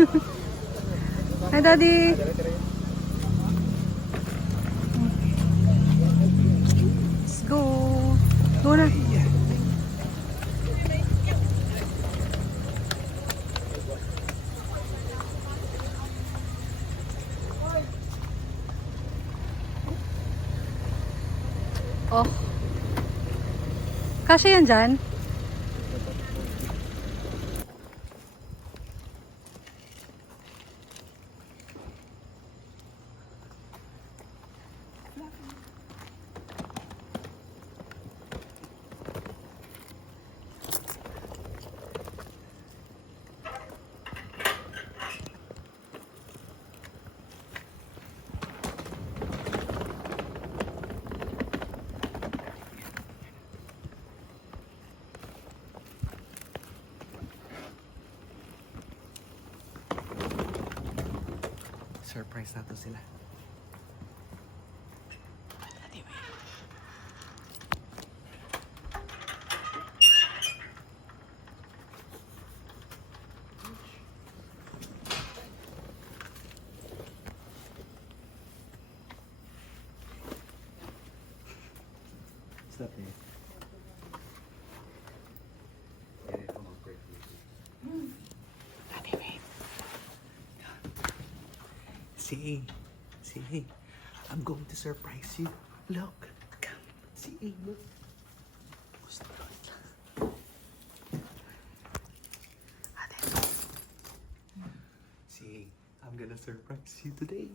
Hi, Daddy. Let's go. Go na. Oh. Kasya yan dyan? Surprise natin sila. Stop it. See, I'm going to surprise you. Look, come, see, look. See, I'm gonna surprise you today.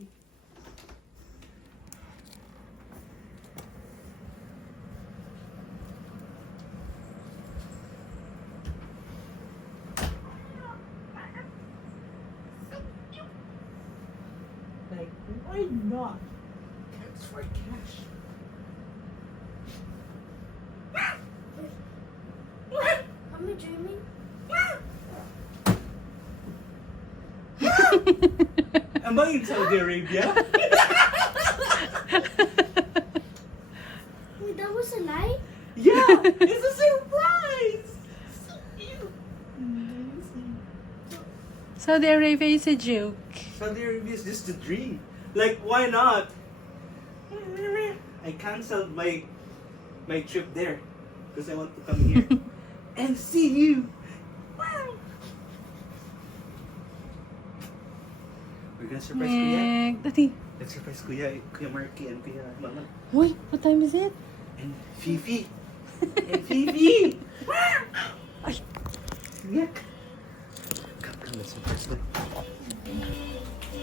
Like, why not? It's for cash. Am I dreaming? Am I in Saudi Arabia? Wait, that was a lie? Yeah, it's a surprise. So cute. Amazing. Saudi Arabia is a joke. Saudi Arabia is just a dream. Like, why not? I canceled my trip there because I want to come here and see you. Wow. We're gonna surprise Kuya. Daddy. Let's surprise Kuya Marky and Kuya Mama Wait, what time is it? and Fifi. And Fifi. Ay. Yuck. Come, let's surprise them.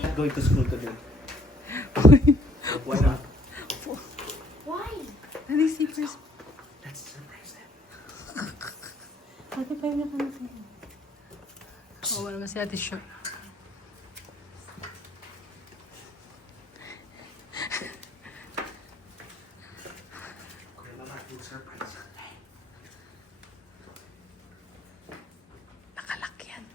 Not going to school today. Why not? Why? Daddy, see first. Let's surprise them. Ate, payo na kami sa'yo. Oo, wala naman si Ate Short. Kuya Mama, we'll surprise you. Nakalak yan.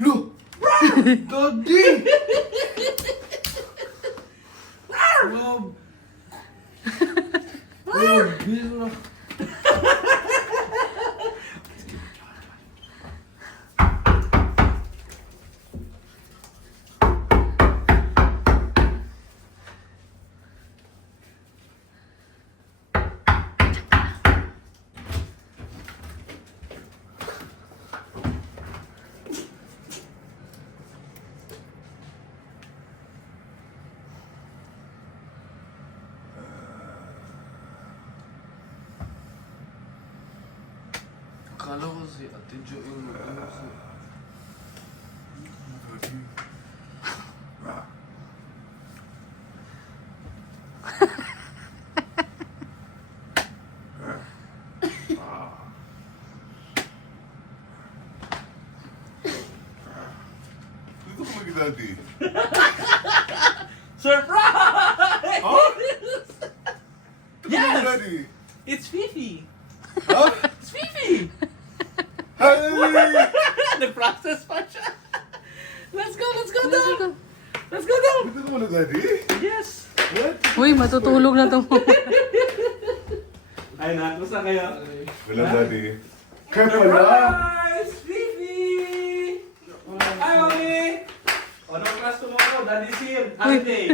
Look! Daddy! Wow! Oh, Bill! Akala ko si Ate Jo yung ano ko. Dito ko mag-daddy. Surprise! Huh? Yes! Daddy. It's Fifi! Huh? It's Dito ka muna, Daddy. Yes! What? Uy, matutulog na to. Ay na, kumusta kayo? Wala, Daddy. Kaya pala. Surprise! Fifi! Hi, Mami! Anong class tomorrow? Daddy's here. Holiday.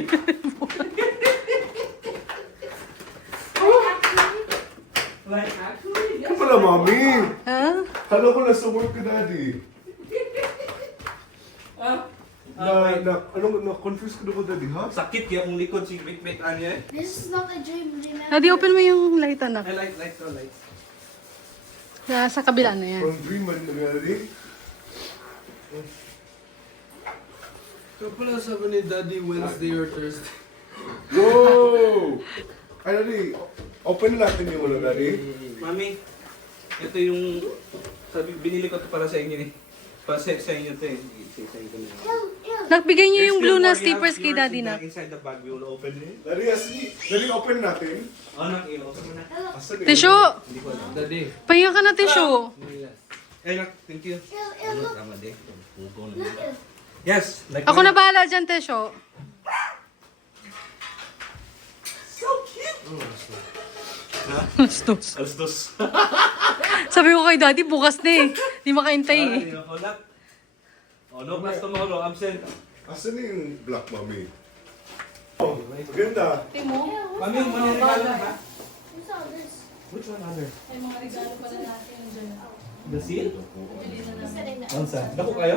Like, actually, Kaya pala, Mami. Ha? Kala ko nasa work ka, Daddy. Na-confuse ko na ko, Daddy, ha? Sakit kaya kung likod si Bit Anya. This is not a dream, remember? Daddy, open mo yung light, anak. I like to light. Sa kabila na yan. From dream man na, Daddy. Kaya pala sabi ni Daddy Wednesday or Thursday. Whoa! Ay, Daddy, open natin yung ano, Daddy. Mami, ito yung binili ko to para sa inyo eh. Para sa inyo to eh. Sa inyo na. Nagbigay niyo yung There's blue still na more. slippers You kay have Daddy yours na. Inside the bag, we will open it. Daddy, Daddy, open natin. Oh, open mo na. Asan yun? Tisyo! Hindi ko alam. Daddy. Pahinga ka na, Tisyo. Ay, thank you. Look, Tama din. look. Yes. Like Ako na bahala dyan, Tisyo. So cute. Bastos. Alas dos. Sabi ko kay Daddy, bukas na eh. Di makaintay eh. Ay, wala. Oh, no class tomorrow. Absent. Asan na yung black, Mami? Oh, maganda. Mami, maninigalan na ba? Who's all this? Which one other? Ay, mga regalo pala natin dyan. The seal? He's sitting there. Ano sa? Dako kayo?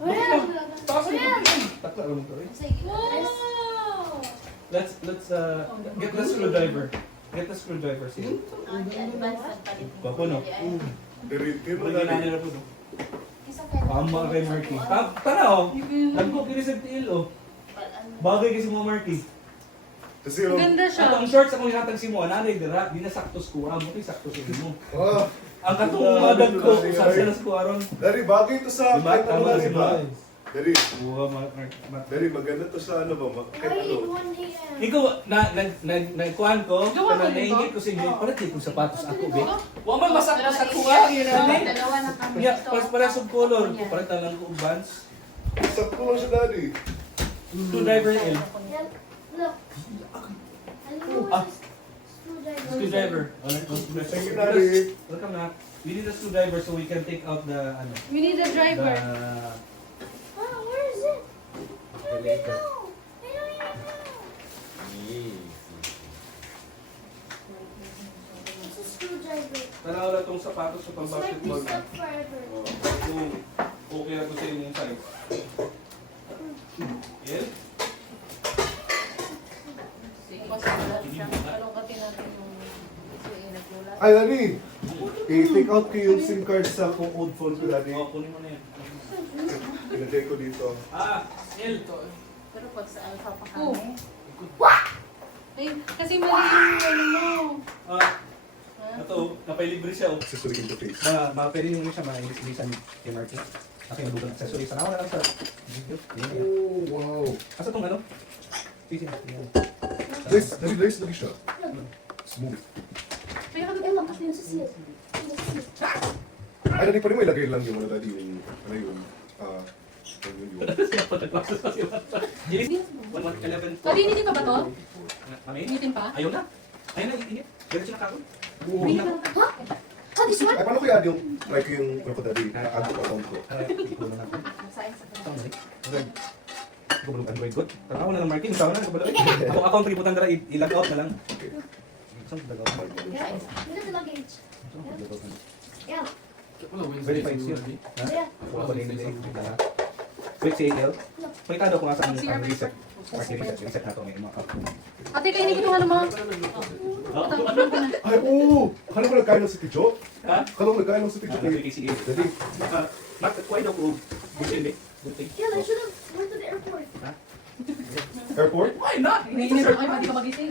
Well, Tapos Takla naman to eh. wow. Let's get the screwdriver. Get the screwdriver, seal. Papo no? Dari, kaya mo, Magiging Daddy. na po no? Pama kay Marky. Tara oh! Nagko kinisag tiil oh. Bagay kasi mo Marky. Kasi yung... Ganda At siya. ang shorts akong ihatag si mo, nanay dira, di na sakto ko. Amo kay sakto si mo. Ah, Ang katong madag ko, sa sila ko aron. Daddy, bagay to sa... Diba? kahit ano, Tama Daddy, si ba? Mami. Daddy, Buha Daddy, maganda to sa ano ba? Kahit Why in ano. 1 a.m.? Ikaw, naikuhan ko, Gawa ko kana nito? naingit ko sa inyo, para di kong sapatos ako, be. Wa man masakto sa kuha, yun namin. Dalawa na kami. Yeah, pares of color. Para talang ko bands. Sakto lang siya, Daddy. Screwdriver L. Yeah, look. I know Ah. it's screwdriver. Screwdriver. Thank you, Daddy. Welcome na. We need a screwdriver so we can take out the, ano, We need a driver. the... Oh, where is it? I don't even know. I don't even know. It's a screwdriver. Tara wala tong sapatos sa This might be pang-basketball. stuck forever. So, okay na to sa inyong size. Yes? Ay, Daddy. I-take out ko yung SIM card sa kung old phone ko, Daddy. Oh, kunin mo na yan. Ilagay ko dito. Ah, L. Pero pag sa alpha pa Oh. kami, Ay, kasi mali yung ano mo. Ito, napay-libre siya. Oh. Accessory in the face. Pwede yung siya, ma-inglis-inglisan kay Marky. Kasi nabugan accessory. Sana ako na lang sa video. Oh, wow. Asa itong ano? Easy na. Yan. Nice, Daddy, nice lagi siya. Smooth. Kaya ka Eh, look, there's a seal. Ay, Daddy, pwede mo ilagay lang yung ano, Daddy, yung, ano yun, yung, Jiris, 11. Daddy, initin pa ba to? Mami? Initin pa? Ayaw na. Ayaw na, init. Diretso na kakon. Oo. Huh? Oh, this one? Ay, paano kaya yung, like yung, ano ko, Daddy, na-add ko account ko? Ikaw na. masayang sa Ikaw na. Ikaw ba ng Android ko? Tara ako na ng marking. Ikaw na. Ako account ributan dara, i-log out na lang. Okay. Saan log out? Yeah. Look at the luggage. Yeah. Verified siya. Ha? Yeah. Ako ba nila Wait, si AL. Palitado ko nga sa ang reset. Marking reset na ito. May mga account. Ate, kainin ko itong ano mo. Ay, oo! Kala mo nagkain ng si Tijo? Ha? Kala mo nagkain ng si Tijo? Ano, PCA. Daddy, Kuwain daw ko. Good thing. Yeah, I should have went to the airport. airport? Why not? Kainin ko. Ay, pwede ka magising.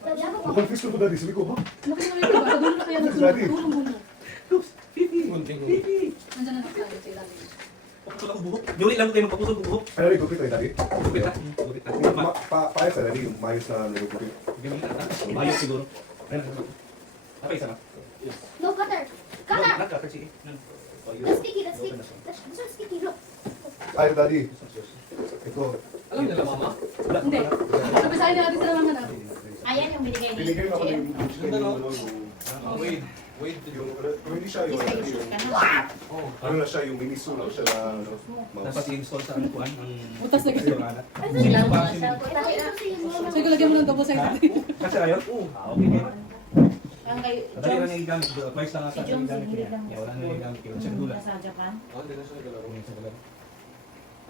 Daddy, have a box. Nakonfuse ko, Daddy. Sabi ko, ha? Ano kayo ulit ba? Sa dulo na kaya Daddy. nagsulong muna. Pipi. Munting Pipi. Nandiyan na tayo sa ilalim. Papusok ako buhok. Yuri lang ko kayo magpapusok ko buhok. Ay, Daddy, gupit tayo, Daddy. Gupit ha. Gupit ha. Paayos na, Daddy, yung mayos na nagugupit. Mayo siguro. Apa isa na? No, cutter. Cutter. Nagkakar si. That's sticky. That's sticky. This one's sticky. Look. Ay, daddy. Ito. Alam nila, mama? Hindi. Sabisahin na natin sa naman na. Ayan yung binigay ni Binigay ako Jem. yung Wait. Wait. kung hindi siya yung, ano na siya, yung miniso lang siya na, ano, mouse. Dapat i-install sa kuan ang Butas na kasi. Sila So, lagyan mo ng double side. Kasi ayun? Okay. Ang kay Madali lang Jones. yung gamit. Advice lang Si ata yung Jones, gamit hindi niya. lang. Kaya wala na yung gamit. Sa gula. Nasa Japan. Oh, hindi na siya naglalaro.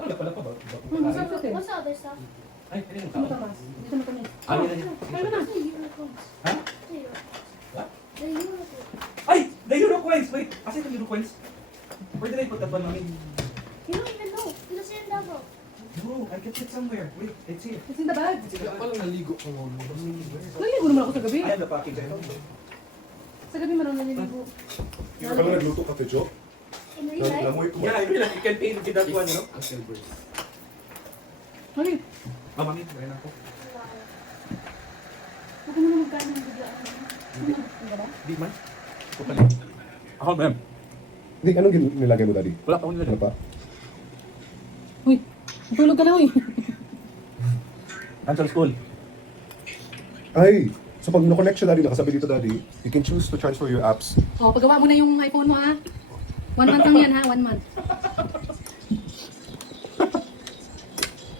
Ano na pala pa ba? Masarap kasi. What's the other stuff? Ay, ano yung Ano tao? tamas? Dito na kami. Ano na yun? Kaya na. The unicorns. Ha? The unicorns. What? The unicorns. Ay! The Euro coins! Wait! Kasi yung Euro coins. Where did I put that one, mami? You don't even know. It's the same level. No, I kept it somewhere. Wait, it's here. It's in the bag. Kaya palang naligo ka mo. Naligo naman ako sa gabi. I have the package. I don't know. Sa gabi meron naliligo. Ikaw pala nagluto ka, Tejo? In real life. Namoy ko. Yeah, I mean, you can pay with that one, you know? Uncle Bruce. Mami, Ah, mami, kaya na ako. huwag mo na magkain ng biglaan. Di man. Ito pala. Ako, ma'am. Hindi, anong nilagay mo, daddy? Wala pa akong Ano nilagay. pa? Uy, tulog ka na, uy. Cancel school. Ay! So pag no-connect siya, daddy, nakasabi dito, daddy, you can choose to transfer your apps. O, paggawa mo na yung iPhone mo, ha? 1 month lang yan, ha? 1 month.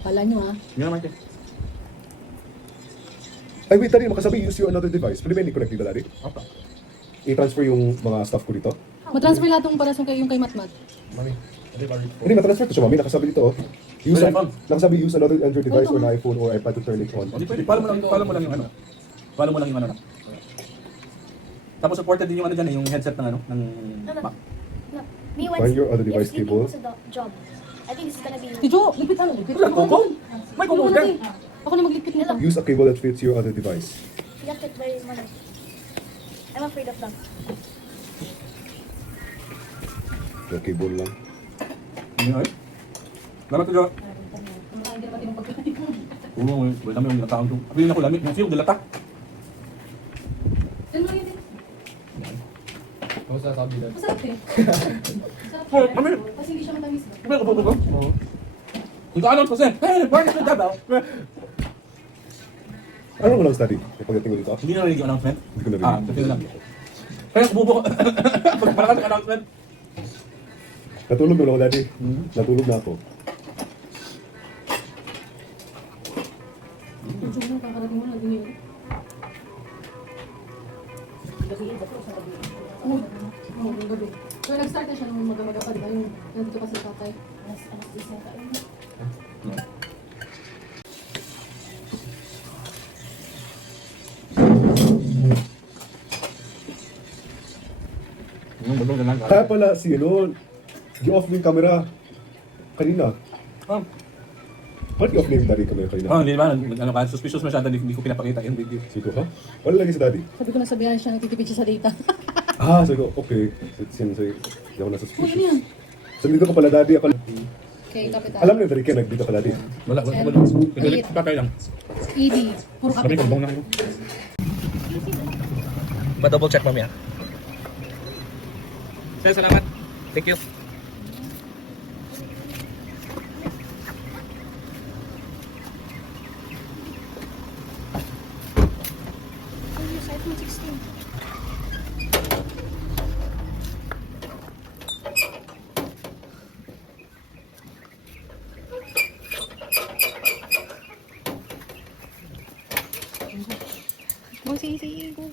Pala nyo, ha? Hindi naman ito. Ay, wait, daddy, makasabi, use your another device. Pwede ba i-connect dito, daddy? Apa. I-transfer yung mga stuff ko dito. Matransfer lahat ng para sa yung kay Matmat. Mami. Hindi, matransfer to siya, mami. Nakasabi dito, oh. Use iPhone. nakasabi, use another Android device or an iPhone or iPad to turn it on. Hindi pwede. Follow mo lang yung ano. Follow mo lang yung ano. Tapos supported din yung ano dyan eh, yung headset ng ano, ng Mac. No. Me Find your other device sleeping cable. was a job. I think this is gonna be. Tijo, ligpit ano? Ligpit Wala, kuko? May kuko Ano dyan. natin? Ako na magligpit nito. Use a cable that fits your other device. Left it by money. I'm afraid of them. The cable lang. Hindi ay. Lamat ko dyan. Hindi naman yung pagkain. Oo, wala kami yung nataon ko. Ako yung nakulamit, yung siyong dilata. Yan mo yun. Ano sasabi na? Masarap eh. Oh, kami. Kasi hindi siya matamis. no? Kami, upo ko. Kung ano kasi, hey, bakit ka dabaw? Ano mo lang, study? Pagdating ko dito. Hindi na narinig yung announcement? Hindi ko narinig. Ah, kasi lang. Kaya bubo ko. Pagpalakas ang announcement. Natulog na ako, daddy. Natulog na ako. Tijo mo, kakarating mo na. Hindi yun. Oo, yung gabi. So, nag-start na siya nung maga-maga pa, di ba? Yung nandito pa sa tatay. Alas 10 na kain. Kaya pala si ano, i-off mo yung camera. Kanina. Ah, Bakit i-off mo yung daddy camera kanina? hindi ba? Ano ka, suspicious masyado, hindi ko pinapakita yung video. Siko ka? Wala lagi sa daddy. Sabi ko na sabihan siya, nagtitipid siya sa data. Ah, sabi ko, okay. Since hindi ako Ano yan? nasuspicious. So dito ka pala, daddy. Ako, Okay, kapitan. alam niyo, daddy, kaya nagdito ka, daddy. Wala. Pagalit pa kayo lang. ED. Puro Kami kapitan. kumbong na kayo. Ma-double check mamaya. Sir, salamat. Thank you. I use iPhone 16. Go, sige, go.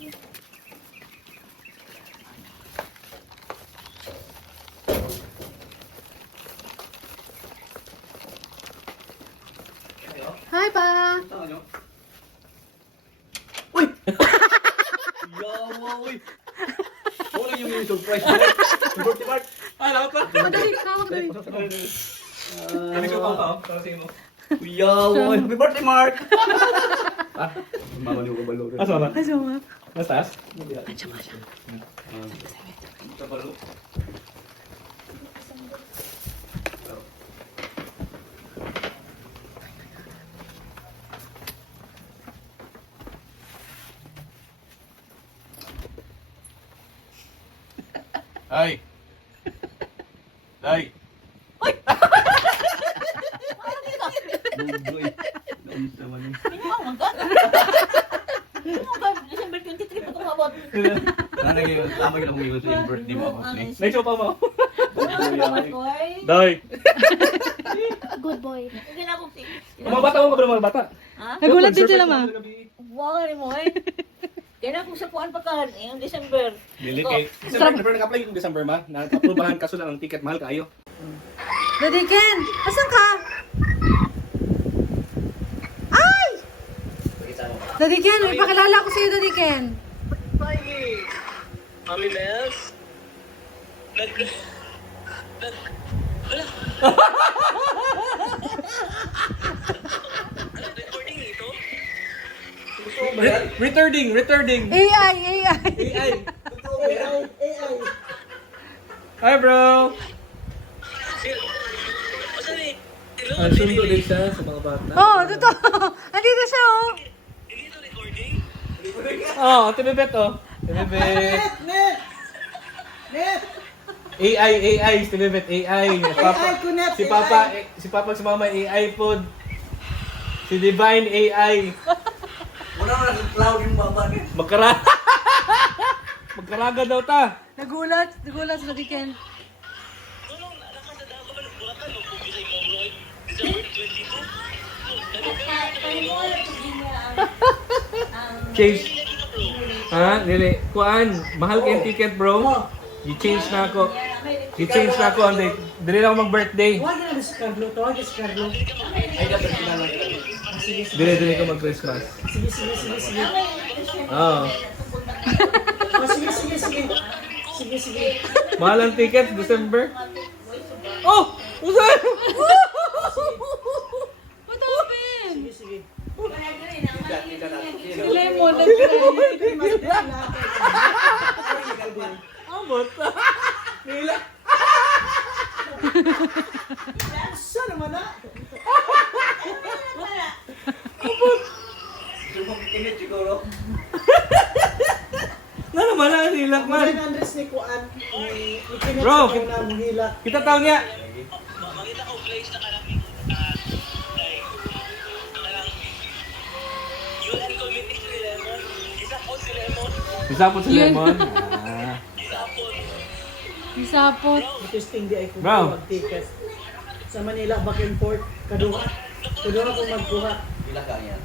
Hi, pa! Uy! Yawa, uy! Wala yung surprise mo. Birthday part. Ano pa? Madali, tawag na Ano ko pa ako? Para sa mo. Yawa, happy birthday, Mark! Mamaliw ka balo. Asa ba? Ay, so ma. Nastas? Andiyan ba siya? Kapalo. Ay! Ay! bro eh. Nainis naman eh. December 23 pa tumabot. Ano yun? Tama yun akong iwan sa yung birthday mo ako. May pa mo. Boy. Day! Good boy. Hindi na akong Mga bata mo ka ba mga bata? Ha? Nagulat din sila, ma. Wow, rin mo eh. Kaya na kung sa kuan pa ka, yung December. Dili kay. December nag-apply yung December ma. Nag-approvehan kaso lang ang ticket mahal kaayo. Daddy Ken, asan ka? Ay! Daddy Ken, may pakilala ko sa'yo, Daddy Ken. Mami Mels? Returning. AI. AI. Hi bro. Sundo din siya sa mga bata. Oh, totoo. Andito siya, oh. Oh, Tibet oh. Tibet. AI, Tibet, AI. Si Papa, si Mama, AI food. Si Divine, AI. Wala nga cloud yung baba niya. Magkaraga daw ta. Nagulat si Daddy Ken. Change. Ha? Nili. Kuan, mahal kayong ticket bro. I-change na ako. Dili na ako mag-birthday. Dili ko mag-Christmas. Oo. Mahal ang ticket, December. Oh! Usan! What happened? Si Lemon, Abot. Nila. Na naman na nilak man. Bro, kita tahu niya. Isapot si Lemon. Isapot. Testing di ay kung Bro. mag-ticket. Sa Manila, back and forth, kaduha ko magkuha. Pila ka yan?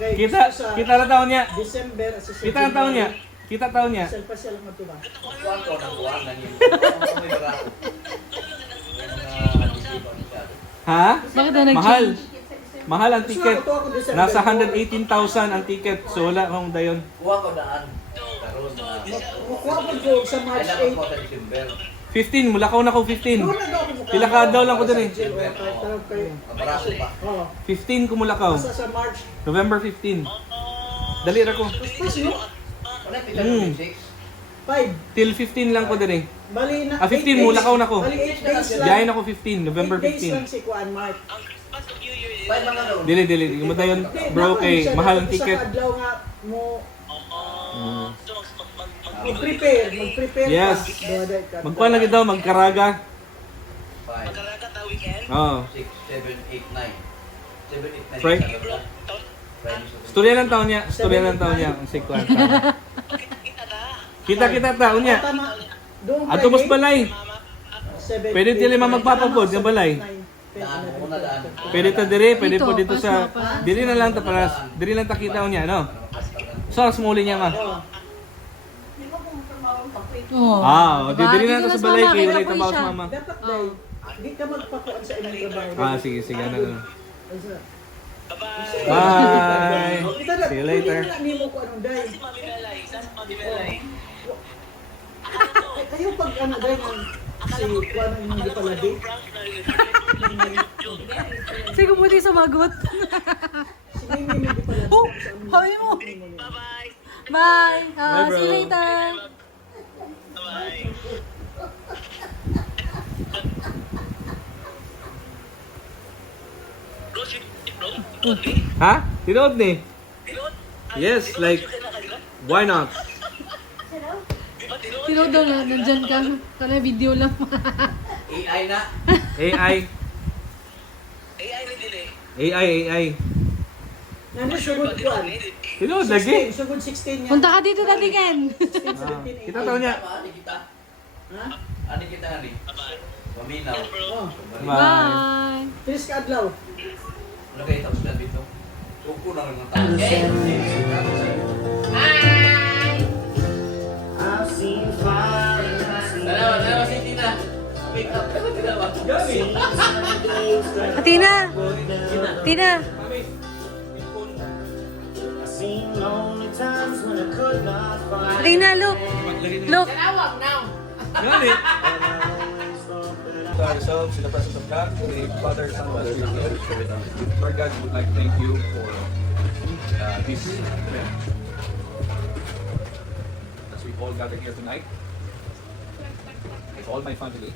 Kay Kita na taon niya. December, sa Kita na taon niya. Kita taon niya. Selpa siya lang matuba. Kuwan ko ng kuwan na niyo. Ano yung barako? Ha? Bakit na Mahal. nag-change? Mahal ang ticket. Ito ako December. Nasa 118,000 ang ticket. So wala akong dayon. Kuwan ko daan. Karoon na. Kukuha ko sa March Kailan 8. ako sa December? 15, mula ko na ako 15. Doon na daw ako mukha. Pila ka daw lang ko dun eh. Tawag kayo. Mabarako pa. Oo. 15 ko mula ka. Basta sa March. November 15. Dali ra ko. Tapos yun, Wala pila Hmm. 26. 5. Till 15 lang ko din eh. Bali na. 15 8 mula ka na ko. Bali 8 days lang. Diyahin ako 15, November 8 days lang 15. si Kuan March. Five lang ano? Dili. Yung dayon, bro, kay mahal ang ticket. Sa kadlaw nga mo mag-prepare. Yes. ka. Magkuhan lagi daw, magkaraga. 5, Oo. 6, 7, 8, 9. 7, 8, 9. Frank? Storya ng taon niya. Ang sikwan. Kita taon niya. Tama. Doon Ato mas balay. 7, Pwede dili magpapapod ng balay. Daan mo na daan. Pwede ta dire, pwede po Dito, dito sa pas. dili na lang ta para dili lang ta kita niya, no. So, sumuli niya ma. Oh. Dili na Dito ta sa na balay mama, kay kaya wala po ta bawat siya. mama. Dapat day, di ka magpakuan sa imong trabaho. Sige, ano. Isa. Bye. Kita na, See you later. pwede na nimo ko anong day. Kayo pag ano day si Kuan ang hindi pala day. Sige mo di sumagot. Si Mimi hindi pala day. Oh, hawi mo. Bye. Bye, bro. See you later. Ha? Tinood ni? Yes, like why not? Tinood daw na, nandyan ka. Kala video lang. AI na. AI. AI. Ano, sugod kuan? Sino? Lagi? Sugod 16 yan. Punta ka dito, Daddy Ken. 16, 17, 18. Kita tahu niya. Ha? Ano kita hari? Paminaw. Oh, Bye. Chris Kadlaw. Ano kayo tapos na dito? Kuko na rin ang tao. Dalawa si Tina. Pick up. Dalawa. Tina. Tina. Tina, look. Look. Gani. To ourselves in the presence of God, the Father, Son, and Holy Spirit. Lord God, we would like to thank you for this event. As we all gather here tonight, with all my family,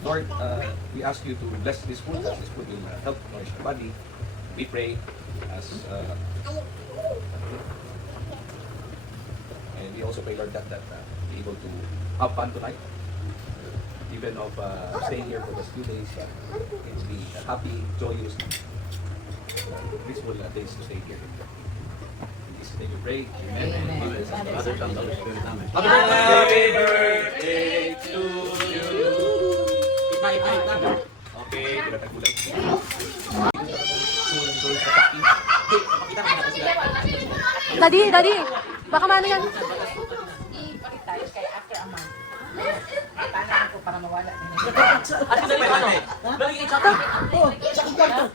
Lord, we ask you to bless this food, as this food will help nourish our body. We pray as and we also pray, Lord, that be able to have fun tonight. Even of staying here for those 2 days, it will be happy, joyous, peaceful days to stay here. In this name we pray. Amen. Father, Son, Holy Spirit. Amen. Happy birthday to you. Okay, kita tagulan. Daddy. Baka mano yan. Para mawala. Ano ba ito? Balik i-chat. Oh, sa kwarto.